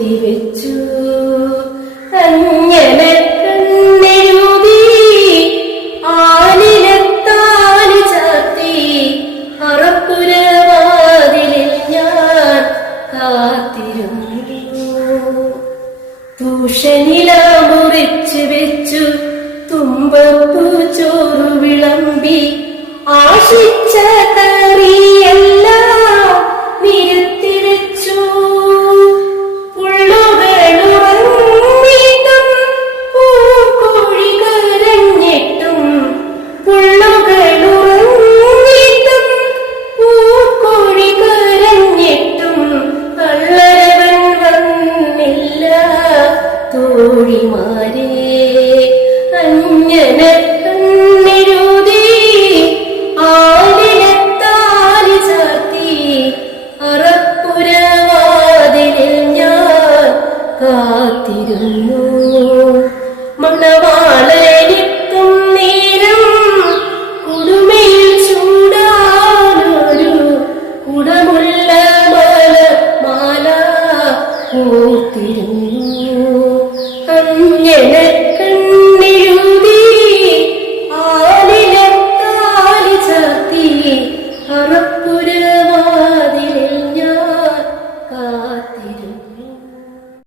കൊളുത്തി വെച്ചു. അങ്ങനെ കണ്ണെഴുതി ആലിലത്താലി ചാത്തി അറപ്പുരവാതിലിൽ ഞാൻ കാത്തിരുന്നു. തൂഷനില മുറിച്ചു വെച്ചു. തുമ്പപ്പൂ ചോറു വിളമ്പി ആശിച്ച കുഞ്ഞന് കണ്ണിരൂതി ആലിനത്താലി ചാർത്തി. അറപ്പുരവാതിലിൽ ഞാൻ കാത്തിരുന്നു.